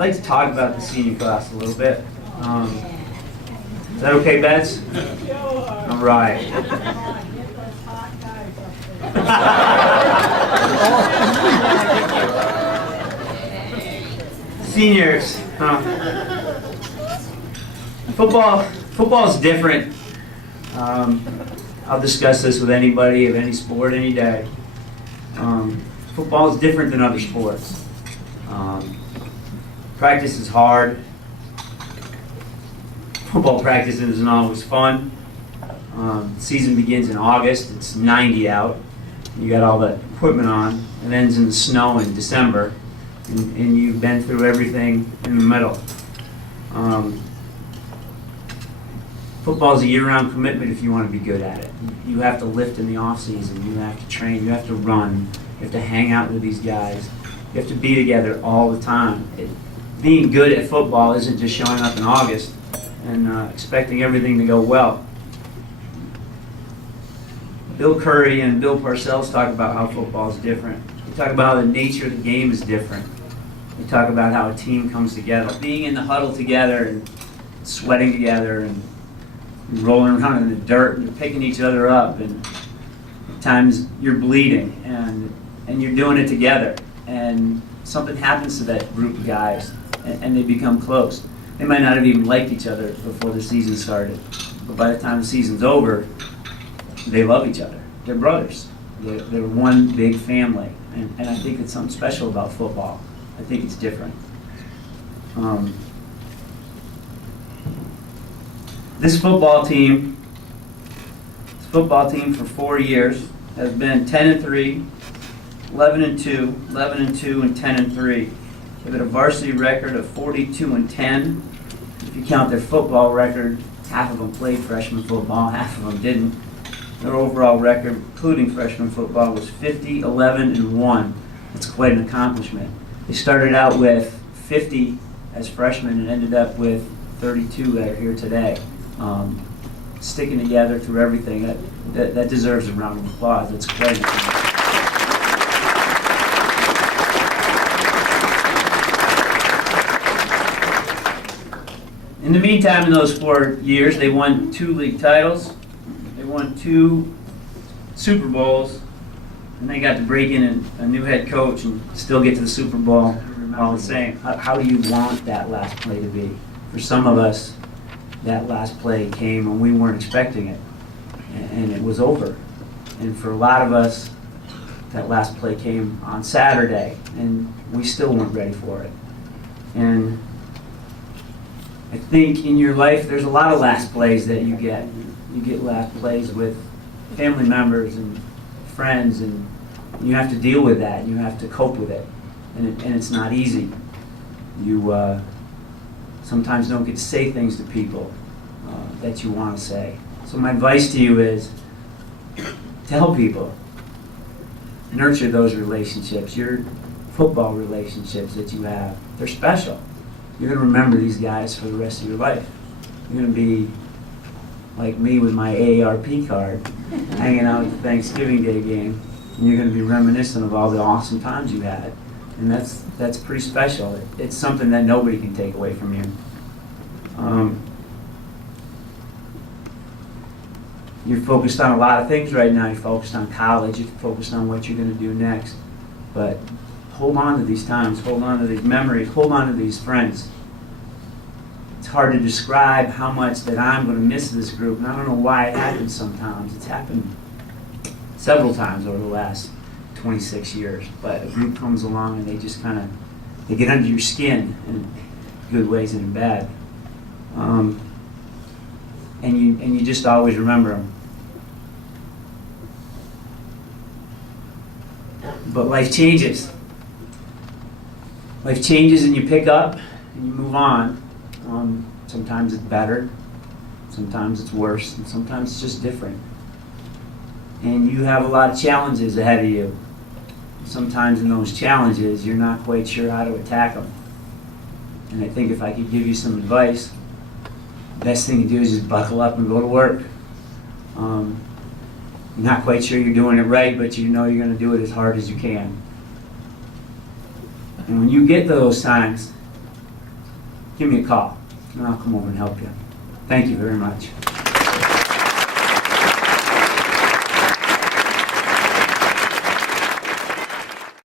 like to talk about the senior class a little bit. Is that okay, Bets? All right. Seniors. Football's different. I'll discuss this with anybody of any sport any day. Football is different than other sports. Practice is hard. Football practice isn't always fun. Season begins in August. It's 90 out. You got all the equipment on. It ends in the snow in December, and you've been through everything in the middle. Football is a year-round commitment if you want to be good at it. You have to lift in the off-season. You have to train. You have to run. You have to hang out with these guys. You have to be together all the time. Being good at football isn't just showing up in August and expecting everything to go well. Bill Curry and Bill Parcells talk about how football is different. They talk about how the nature of the game is different. They talk about how a team comes together. Being in the huddle together and sweating together and rolling around in the dirt and picking each other up, and at times you're bleeding and you're doing it together, and something happens to that group of guys and they become close. They might not have even liked each other before the season started, but by the time the season's over, they love each other. They're brothers. They're one big family, and I think it's something special about football. I think it's different. This football team for 4 years has been 10-3, 11-2, 11-2, and 10-3. They've got a varsity record of 42-10. If you count their football record, half of them played freshman football, half of them didn't. Their overall record, including freshman football, was 50-11-1. That's quite an accomplishment. They started out with 50 as freshmen and ended up with 32 that are here today. Sticking together through everything, that deserves a round of applause. That's quite an accomplishment. In the meantime, in those 4 years, they won 2 league titles, they won 2 Super Bowls, and they got to break in a new head coach and still get to the Super Bowl all the same. How do you want that last play to be? For some of us, that last play came when we weren't expecting it, and it was over. And for a lot of us, that last play came on Saturday, and we still weren't ready for it. And I think in your life, there's a lot of last plays that you get. You get last plays with family members and friends, and you have to deal with that. You have to cope with it, and it's not easy. You sometimes don't get to say things to people that you want to say. So my advice to you is tell people, nurture those relationships, your football relationships that you have. They're special. You're going to remember these guys for the rest of your life. You're going to be like me with my AARP card, hanging out at the Thanksgiving Day game, and you're going to be reminiscent of all the awesome times you had. And that's pretty special. It's something that nobody can take away from you. You're focused on a lot of things right now. You're focused on college. You're focused on what you're going to do next. But hold on to these times. Hold on to these memories. Hold on to these friends. It's hard to describe how much that I'm going to miss this group, and I don't know why it happens sometimes. It's happened several times over the last 26 years. But a group comes along and they just kind of, they get under your skin in good ways and in bad. And you just always remember them. But life changes. Life changes and you pick up and you move on. Sometimes it's better, sometimes it's worse, and sometimes it's just different. And you have a lot of challenges ahead of you. Sometimes in those challenges, you're not quite sure how to attack them. And I think if I could give you some advice, the best thing to do is just buckle up and go to work. You're not quite sure you're doing it right, but you know you're going to do it as hard as you can. And when you get to those times, give me a call, and I'll come over and help you. Thank you very much.